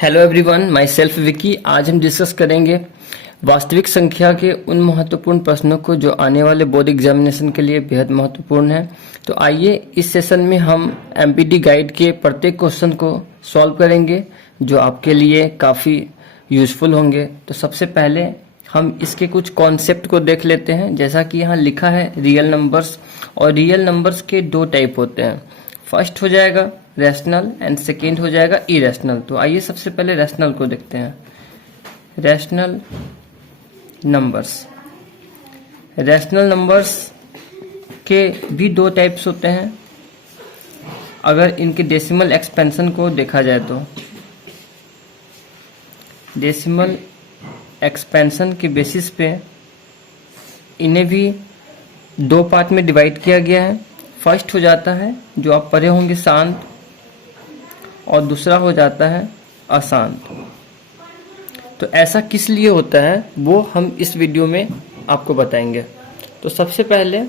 Hello everyone, my self Vicky. आज हम discuss करेंगे वास्तविक संख्या के उन महत्वपूर्ण प्रश्नों को जो आने वाले बोर्ड एग्जामिनेशन के लिए बेहद महत्वपूर्ण है। तो आइए इस सेशन में हम एमपीटी गाइड के प्रत्येक क्वेश्चन को सॉल्व करेंगे जो आपके लिए काफ़ी यूजफुल होंगे। तो सबसे पहले हम इसके कुछ कॉन्सेप्ट को देख लेते हैं। जैसा कि यहाँ लिखा है रियल नंबर्स, और रियल नंबर्स के दो टाइप होते हैं। फर्स्ट हो जाएगा रैशनल एंड सेकेंड हो जाएगा इरेशनल। तो आइए सबसे पहले रैशनल को देखते हैं। रैशनल नंबर्स, रैशनल नंबर्स के भी दो टाइप्स होते हैं अगर इनके डेसिमल एक्सपेंशन को देखा जाए तो। डेसिमल एक्सपेंशन के बेसिस पे इन्हें भी दो पार्ट में डिवाइड किया गया है। फर्स्ट हो जाता है जो आप पढ़े होंगे शांत, और दूसरा हो जाता है अशांत। तो ऐसा किस लिए होता है वो हम इस वीडियो में आपको बताएंगे। तो सबसे पहले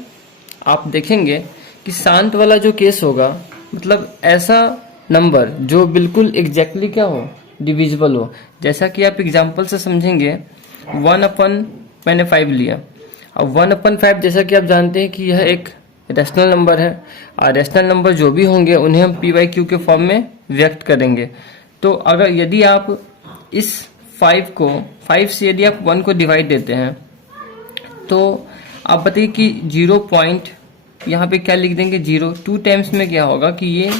आप देखेंगे कि शांत वाला जो केस होगा, मतलब ऐसा नंबर जो बिल्कुल एग्जैक्टली क्या हो, डिविजिबल हो। जैसा कि आप एग्जांपल से समझेंगे, 1/, मैंने 5 लिया। अब 1/5 जैसा कि आप जानते हैं कि यह एक रैशनल नंबर है, और रैशनल नंबर जो भी होंगे उन्हें हम p/q के फॉर्म में व्यक्त करेंगे। तो अगर यदि आप इस 5 से यदि आप 1 को डिवाइड देते हैं तो आप बताइए कि 0 पॉइंट यहाँ पे क्या लिख देंगे, 0। 2 टाइम्स में क्या होगा कि ये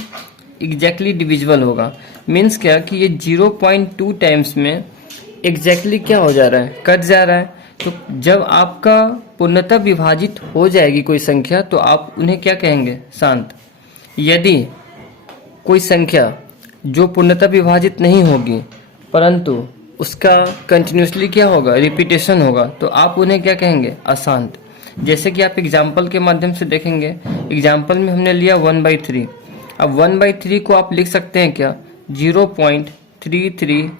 एग्जैक्टली डिविजिबल होगा। मीन्स क्या कि ये 0.2 टाइम्स में एग्जैक्टली क्या हो जा रहा है, कट जा रहा है। तो जब आपका पूर्णतः विभाजित हो जाएगी कोई संख्या तो आप उन्हें क्या कहेंगे, शांत। यदि कोई संख्या जो पूर्णतः विभाजित नहीं होगी परंतु उसका कंटिन्यूसली क्या होगा, रिपीटेशन होगा, तो आप उन्हें क्या कहेंगे, अशांत। जैसे कि आप एग्जाम्पल के माध्यम से देखेंगे। एग्जाम्पल में हमने लिया 1/3। अब 1/3 को आप लिख सकते हैं क्या, 0.333।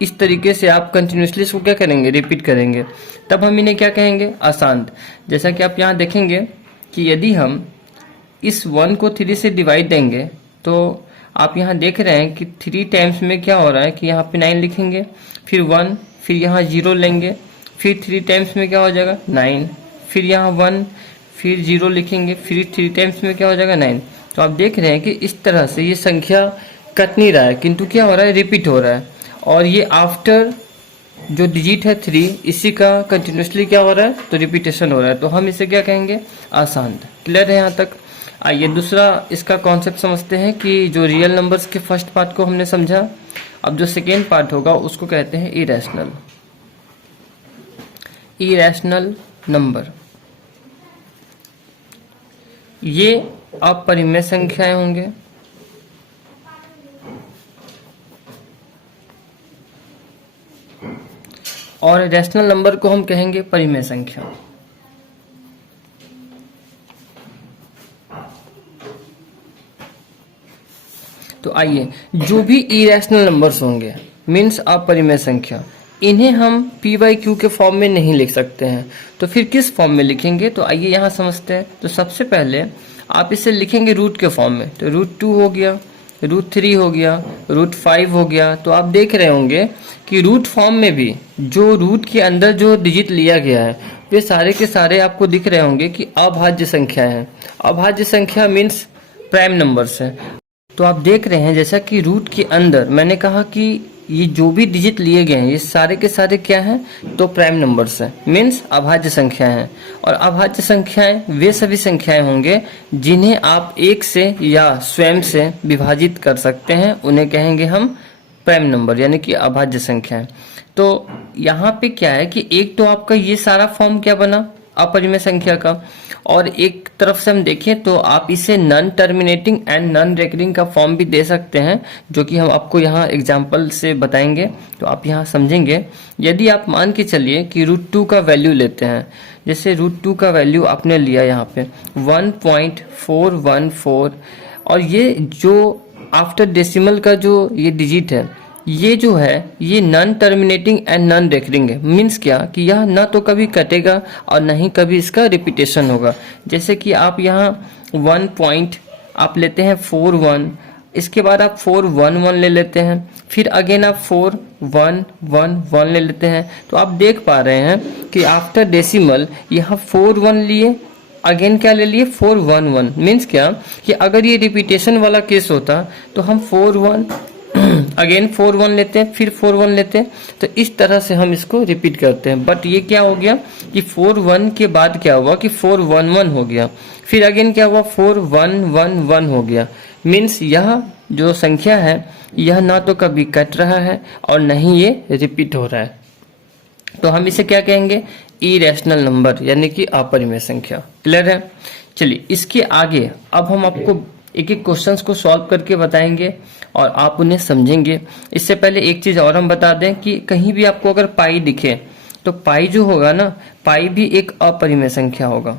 इस तरीके से आप कंटिन्यूसली इसको क्या करेंगे, रिपीट करेंगे, तब हम इन्हें क्या कहेंगे, अशांत। जैसा कि आप यहाँ देखेंगे कि यदि हम इस 1 को 3 से डिवाइड देंगे तो आप यहाँ देख रहे हैं कि 3 टाइम्स में क्या हो रहा है कि यहाँ पे 9 लिखेंगे, फिर 1, फिर यहाँ 0 लेंगे, फिर 3 टाइम्स में क्या हो जाएगा, 9, फिर यहाँ 1, फिर 0 लिखेंगे, फिर 3 टाइम्स में क्या हो जाएगा, 9। तो आप देख रहे हैं कि इस तरह से ये संख्या कट नहीं रहा है किंतु क्या हो रहा है, रिपीट हो रहा है। और ये आफ्टर जो डिजिट है 3, इसी का कंटिन्यूसली क्या हो रहा है, तो रिपीटेशन हो रहा है। तो हम इसे क्या कहेंगे, अशांत। क्लियर है यहाँ तक। आइए दूसरा इसका कॉन्सेप्ट समझते हैं कि जो रियल नंबर्स के फर्स्ट पार्ट को हमने समझा, अब जो सेकेंड पार्ट होगा उसको कहते हैं इरेशनल। इरेशनल नंबर, ये अपरिमेय संख्याएं होंगे। और रैशनल नंबर को हम कहेंगे परिमेय संख्या। तो आइए, जो भी इरेशनल नंबर्स होंगे मीन्स अपरिमेय संख्या, इन्हें हम p/q के फॉर्म में नहीं लिख सकते हैं। तो फिर किस फॉर्म में लिखेंगे, तो आइए यहाँ समझते हैं। तो सबसे पहले आप इसे लिखेंगे रूट के फॉर्म में। तो √2 हो गया, √3 हो गया, √5 हो गया। तो आप देख रहे होंगे कि रूट फॉर्म में भी जो रूट के अंदर जो डिजिट लिया गया है वे सारे के सारे आपको दिख रहे होंगे कि अभाज्य संख्या है। अभाज्य संख्या मीन्स प्राइम नंबर्स है। तो आप देख रहे हैं जैसा कि रूट के अंदर मैंने कहा कि ये जो भी डिजिट लिए गए हैं ये सारे के सारे क्या हैं, तो प्राइम नंबर्स हैं, मीन्स अभाज्य संख्या हैं। और अभाज्य संख्याएं वे सभी संख्याएं होंगे जिन्हें आप 1 से या स्वयं से विभाजित कर सकते हैं, उन्हें कहेंगे हम प्राइम नंबर यानी कि अभाज्य संख्याएं। तो यहाँ पे क्या है कि एक तो आपका ये सारा फॉर्म क्या बना, अपरिमेय संख्या का, और एक तरफ से हम देखें तो आप इसे non terminating and non recurring का फॉर्म भी दे सकते हैं, जो कि हम आपको यहाँ एग्जांपल से बताएंगे। तो आप यहाँ समझेंगे। यदि आप मान के चलिए कि √2 का वैल्यू लेते हैं, जैसे √2 का वैल्यू आपने लिया यहाँ पे 1.414, और ये जो आफ्टर डेसिमल का जो ये डिजिट है ये जो है ये non terminating and non recurring है। मीन्स क्या कि यह न तो कभी कटेगा और न ही कभी इसका रिपीटेशन होगा। जैसे कि आप यहाँ 1 पॉइंट आप लेते हैं 41, इसके बाद आप 4 1 1 ले लेते हैं, फिर अगेन आप 4 1 1 1 ले लेते हैं। तो आप देख पा रहे हैं कि आफ्टर डेसिमल यहाँ 4 1 लिए, अगेन क्या ले लिए 4 1 1। मीन्स क्या कि अगर ये रिपीटेशन वाला केस होता तो हम 4 1 अगेन 4 1 लेते हैं, फिर 4 1 लेते हैं। तो इस तरह से हम इसको रिपीट करते हैं। बट ये क्या हो गया कि 4 1 के बाद क्या हुआ कि 4 1 1 हो गया, फिर अगेन क्या हुआ 4 1 1 1 हो गया। मीन्स यह जो संख्या है यह ना तो कभी कट रहा है और न ही ये रिपीट हो रहा है। तो हम इसे क्या कहेंगे, इरेशनल नंबर यानी कि अपरिमेय संख्या। क्लियर है। चलिए इसके आगे अब हम आपको एक एक क्वेश्चंस को सॉल्व करके बताएंगे और आप उन्हें समझेंगे। इससे पहले एक चीज और हम बता दें कि कहीं भी आपको अगर पाई दिखे तो पाई जो होगा ना, पाई भी एक अपरिमेय संख्या होगा।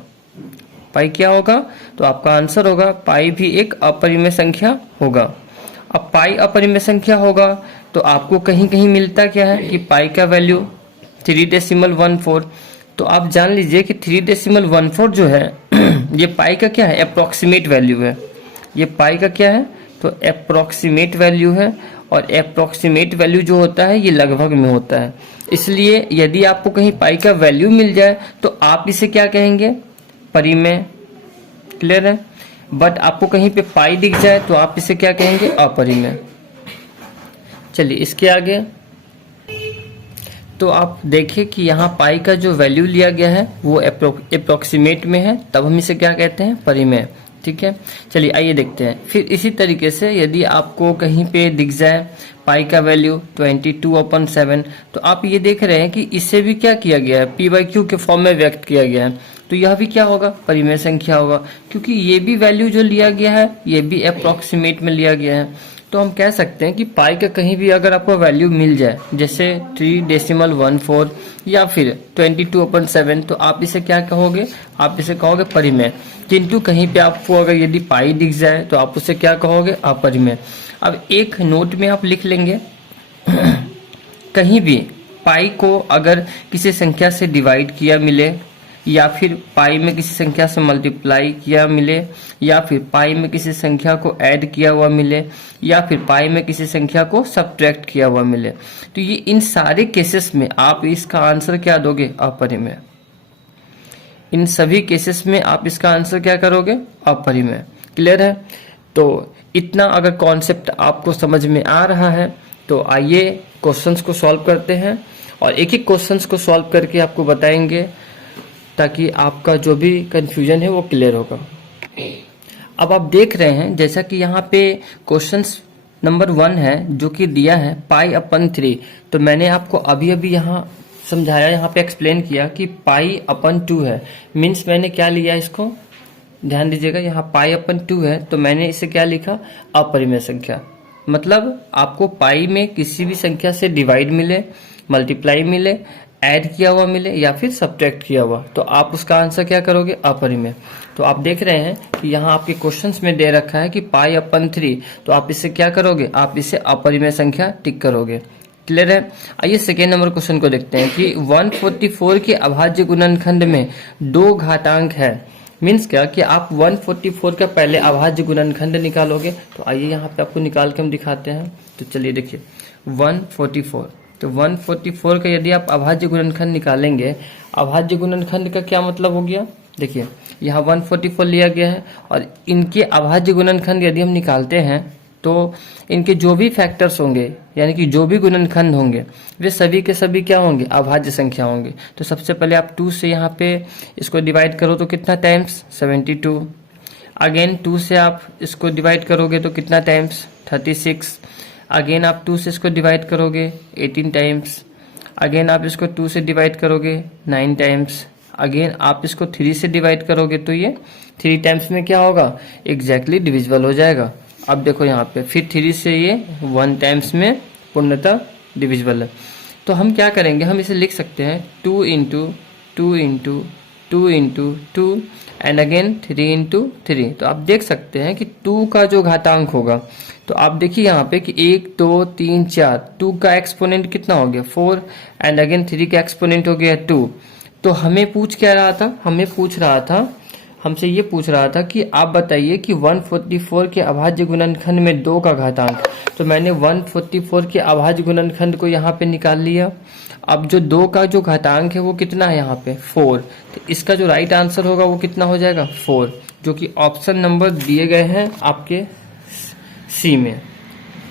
पाई क्या होगा, तो आपका आंसर होगा पाई भी एक अपरिमेय संख्या होगा। अब पाई अपरिमेय संख्या होगा तो आपको कहीं कहीं मिलता क्या है कि पाई का वैल्यू 3.14। तो आप जान लीजिए कि 3.14 जो है ये पाई का क्या है, अप्रोक्सीमेट वैल्यू है। ये पाई का क्या है, तो अप्रोक्सीमेट वैल्यू है। और अप्रोक्सीमेट वैल्यू जो होता है ये लगभग में होता है। इसलिए यदि आपको कहीं पाई का वैल्यू मिल जाए तो आप इसे क्या कहेंगे, परिमेय। क्लियर है। बट आपको कहीं पे पाई दिख जाए तो आप इसे क्या कहेंगे, अपरिमेय। चलिए इसके आगे तो आप देखिए कि यहाँ पाई का जो वैल्यू लिया गया है वो अप्रोक्सीमेट में है, तब हम इसे क्या कहते हैं, परिमेय। ठीक है। चलिए आइए देखते हैं। फिर इसी तरीके से यदि आपको कहीं पे दिख जाए पाई का वैल्यू 22/7, तो आप ये देख रहे हैं कि इससे भी क्या किया गया है, p/q के फॉर्म में व्यक्त किया गया है। तो यह भी क्या होगा, परिमेय संख्या होगा, क्योंकि ये भी वैल्यू जो लिया गया है ये भी अप्रोक्सीमेट में लिया गया है। तो हम कह सकते हैं कि पाई का कहीं भी अगर आपको वैल्यू मिल जाए, जैसे 3.14 या फिर 22/7, तो आप इसे क्या कहोगे, आप इसे कहोगे परिमेय। किंतु कहीं पे आपको अगर यदि पाई दिख जाए तो आप उसे क्या कहोगे, अपरिमेय। अब एक नोट में आप लिख लेंगे कहीं भी पाई को अगर किसी संख्या से डिवाइड किया मिले, या फिर पाई में किसी संख्या से मल्टीप्लाई किया मिले, या फिर पाई में किसी संख्या को ऐड किया हुआ मिले, या फिर पाई में किसी संख्या को सब्ट्रैक्ट किया हुआ मिले, तो ये इन सारे केसेस में आप इसका आंसर क्या दोगे, अपरिमेय। इन सभी केसेस में आप इसका आंसर क्या करोगे, अपरिमेय। क्लियर है। तो इतना अगर कॉन्सेप्ट आपको समझ में आ रहा है तो आइए क्वेश्चंस को सॉल्व करते हैं और एक एक क्वेश्चंस को सॉल्व करके आपको बताएंगे ताकि आपका जो भी कंफ्यूजन है वो क्लियर होगा। अब आप देख रहे हैं जैसा कि यहाँ पे क्वेश्चंस नंबर 1 है जो कि दिया है π/3। तो मैंने आपको अभी अभी यहाँ समझाया, यहाँ पे एक्सप्लेन किया कि π/2 है। मीन्स मैंने क्या लिया, इसको ध्यान दीजिएगा, यहाँ π/2 है तो मैंने इसे क्या लिखा, अपरिमेय संख्या। मतलब आपको पाई में किसी भी संख्या से डिवाइड मिले, मल्टीप्लाई मिले, ऐड किया हुआ मिले या फिर सब्ट्रैक्ट किया हुआ, तो आप उसका आंसर क्या करोगे, अपरिमेय। तो आप देख रहे हैं कि यहाँ आपके क्वेश्चंस में दे रखा है कि π/3, तो आप इसे क्या करोगे, आप इसे अपरिमेय संख्या टिक करोगे। क्लियर है। आइए सेकेंड नंबर क्वेश्चन को देखते हैं कि 144 के अभाज्य गुणनखंड में 2 घातांक है। मीन्स क्या कि आप 144 का पहले अभाज्य गुणनखंड निकालोगे। तो आइए यहाँ पे आपको निकाल के हम दिखाते हैं। तो चलिए देखिए 144, तो 144 का यदि आप अभाज्य गुणनखंड निकालेंगे, अभाज्य गुणनखंड का क्या मतलब हो गया, देखिए यहाँ 144 लिया गया है और इनके अभाज्य गुणनखंड यदि हम निकालते हैं तो इनके जो भी फैक्टर्स होंगे यानी कि जो भी गुणनखंड होंगे वे सभी के सभी क्या होंगे, अभाज्य संख्या होंगे। तो सबसे पहले आप 2 से यहाँ पे इसको डिवाइड करो तो कितना टाइम्स, 72। अगेन 2 से आप इसको डिवाइड करोगे तो कितना टाइम्स, 36। अगेन आप 2 से इसको डिवाइड करोगे 18 टाइम्स। अगेन आप इसको 2 से डिवाइड करोगे 9 टाइम्स। अगेन आप इसको 3 से डिवाइड करोगे तो ये 3 टाइम्स में क्या होगा, एग्जैक्टली डिविजिबल हो जाएगा। अब देखो यहाँ पे फिर 3 से ये 1 टाइम्स में पूर्णतः डिविजिबल है। तो हम क्या करेंगे, हम इसे लिख सकते हैं 2 into 2 into 2 into 2 and again 3 into 3। तो आप देख सकते हैं कि 2 का जो घातांक होगा, तो आप देखिए यहाँ पे कि 1 2 3 4, 2 का एक्सपोनेंट कितना हो गया 4 एंड अगेन 3 का एक्सपोनेंट हो गया 2। तो हमें पूछ क्या रहा था, हमें पूछ रहा था हमसे ये पूछ रहा था कि आप बताइए कि 144 के अभाज्य गुणनखंड में 2 का घातांक। तो मैंने 144 के अभाज्य गुणनखंड को यहाँ पे निकाल लिया। अब जो 2 का जो घातांक है वो कितना है यहाँ पे 4। तो इसका जो राइट आंसर होगा वो कितना हो जाएगा 4, जो कि ऑप्शन नंबर दिए गए हैं आपके सी में।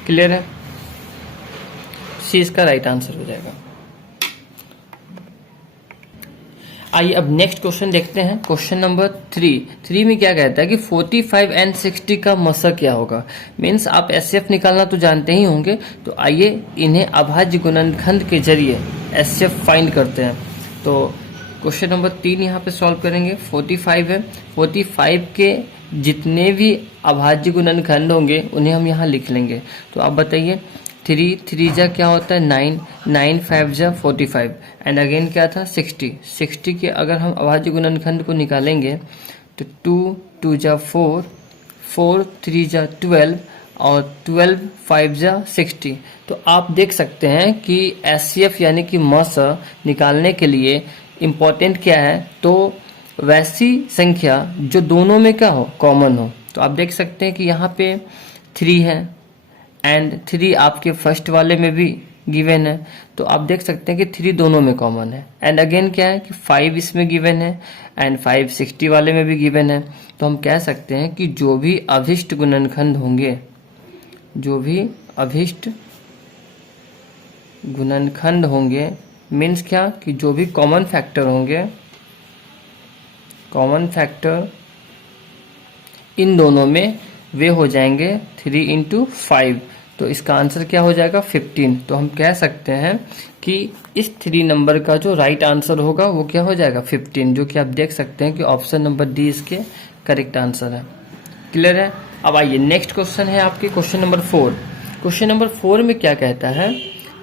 क्लियर है, सी इसका राइट आंसर हो जाएगा। आइए अब नेक्स्ट क्वेश्चन देखते हैं। क्वेश्चन नंबर 3 में क्या कहता है कि 45 एंड 60 का मसा क्या होगा। मीन्स आप एचसीएफ निकालना तो जानते ही होंगे, तो आइए इन्हें अभाज्य गुणनखंड के जरिए एचसीएफ फाइंड करते हैं। तो क्वेश्चन नंबर 3 यहाँ पे सॉल्व करेंगे। 45 है, 45 के जितने भी अभाज्य गुणनखंड होंगे उन्हें हम यहाँ लिख लेंगे। तो आप बताइए 3 जा क्या होता है 9, 9 5 जा 45 एंड अगेन क्या था 60 के अगर हम अभाज्य गुणनखंड को निकालेंगे तो 2 जा 4, 3 जा 12 और 12 5 जा 60। तो आप देख सकते हैं कि एचसीएफ यानी कि मस निकालने के लिए इम्पोर्टेंट क्या है, तो वैसी संख्या जो दोनों में क्या हो कॉमन हो। तो आप देख सकते हैं कि यहाँ पे 3 है एंड 3 आपके फर्स्ट वाले में भी गिवन है, तो आप देख सकते हैं कि 3 दोनों में कॉमन है। एंड अगेन क्या है कि 5 इसमें गिवन है एंड 5 60 वाले में भी गिवन है। तो हम कह सकते हैं कि जो भी अभिष्ट गुणनखंड होंगे, जो भी अभिष्ट गुणनखंड होंगे मीन्स क्या कि जो भी कॉमन फैक्टर होंगे, कॉमन फैक्टर इन दोनों में वे हो जाएंगे 3 × 5। तो इसका आंसर क्या हो जाएगा 15। तो हम कह सकते हैं कि इस 3 नंबर का जो राइट आंसर होगा वो क्या हो जाएगा 15, जो कि आप देख सकते हैं कि ऑप्शन नंबर डी इसके करेक्ट आंसर है। क्लियर है। अब आइए नेक्स्ट क्वेश्चन है आपके क्वेश्चन नंबर 4। क्वेश्चन नंबर 4 में क्या कहता है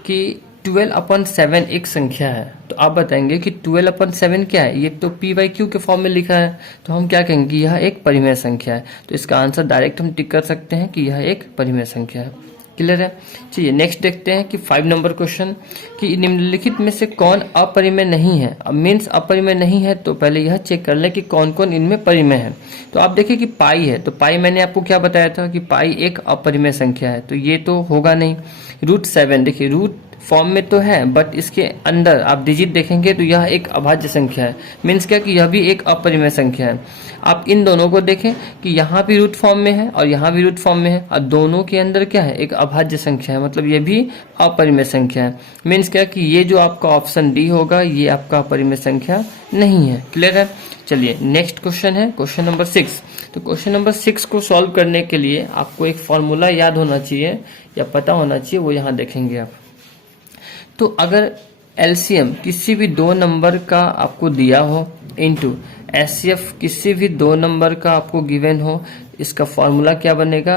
कि 12/7 एक संख्या है। तो आप बताएंगे कि 12/7 क्या है। ये तो p/q के फॉर्म में लिखा है, तो हम क्या कहेंगे यह एक परिमेय संख्या है। तो इसका आंसर डायरेक्ट हम टिक कर सकते हैं कि यह एक परिमेय संख्या है। क्लियर है। चलिए नेक्स्ट देखते हैं कि 5 नंबर क्वेश्चन कि निम्नलिखित में से कौन अपरिमेय नहीं है। अब मीन्स अपरिमेय नहीं है तो पहले यह चेक कर लें कि कौन कौन इनमें परिमेय है। तो आप देखिए कि पाई है, तो पाई मैंने आपको क्या बताया था कि पाई एक अपरिमेय संख्या है, तो ये तो होगा नहीं। √7 देखिए रूट फॉर्म में तो है बट इसके अंदर आप डिजिट देखेंगे तो यह एक अभाज्य संख्या है। मीन्स क्या कि यह भी एक अपरिमेय संख्या है। आप इन दोनों को देखें कि यहाँ भी रूट फॉर्म में है और यहाँ भी रूट फॉर्म में है और दोनों के अंदर क्या है एक अभाज्य संख्या है, मतलब ये भी अपरिमेय संख्या है। मीन्स क्या कि ये जो आपका ऑप्शन डी होगा ये आपका अपरिमेय संख्या नहीं है। क्लियर है। चलिए नेक्स्ट क्वेश्चन है क्वेश्चन नंबर 6। तो क्वेश्चन नंबर 6 को सॉल्व करने के लिए आपको एक फॉर्मूला याद होना चाहिए या पता होना चाहिए, वो यहाँ देखेंगे आप। तो अगर एलसीएम किसी भी 2 नंबर का आपको दिया हो इनटू एचसीएफ किसी भी 2 नंबर का आपको गिवन हो, इसका फॉर्मूला क्या बनेगा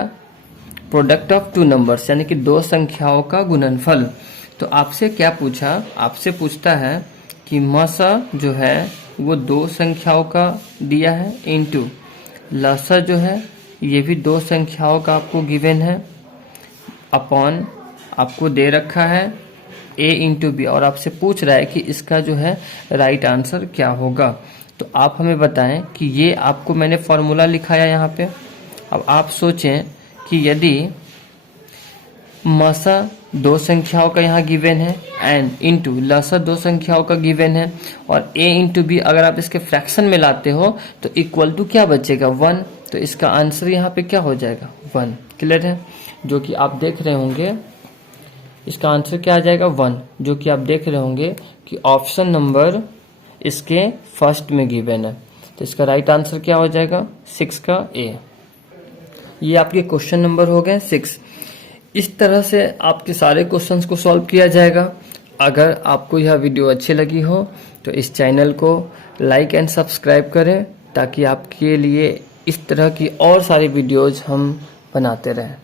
प्रोडक्ट ऑफ 2 नंबर्स, यानी कि 2 संख्याओं का गुणनफल। तो आपसे क्या पूछा, आपसे पूछता है कि मसा जो है वो 2 संख्याओं का दिया है इनटू लसा जो है ये भी 2 संख्याओं का आपको गिवन है अपॉन आपको दे रखा है a × b और आपसे पूछ रहा है कि इसका जो है राइट आंसर क्या होगा। तो आप हमें बताएं कि ये आपको मैंने फॉर्मूला लिखाया यहाँ पे। अब आप सोचें कि यदि मसा 2 संख्याओं का यहाँ गिवन है एंड इनटू लसा 2 संख्याओं का गिवन है और a × b अगर आप इसके फ्रैक्शन में लाते हो तो इक्वल टू क्या बचेगा 1। तो इसका आंसर यहाँ पे क्या हो जाएगा 1। क्लियर है। जो कि आप देख रहे होंगे इसका आंसर क्या आ जाएगा 1, जो कि आप देख रहे होंगे कि ऑप्शन नंबर इसके फर्स्ट में गिवन है। तो इसका राइट आंसर क्या हो जाएगा 6 का A। ये आपके क्वेश्चन नंबर हो गए 6। इस तरह से आपके सारे क्वेश्चंस को सॉल्व किया जाएगा। अगर आपको यह वीडियो अच्छी लगी हो तो इस चैनल को लाइक एंड सब्सक्राइब करें ताकि आपके लिए इस तरह की और सारी वीडियोज हम बनाते रहें।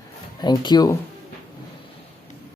Thank you.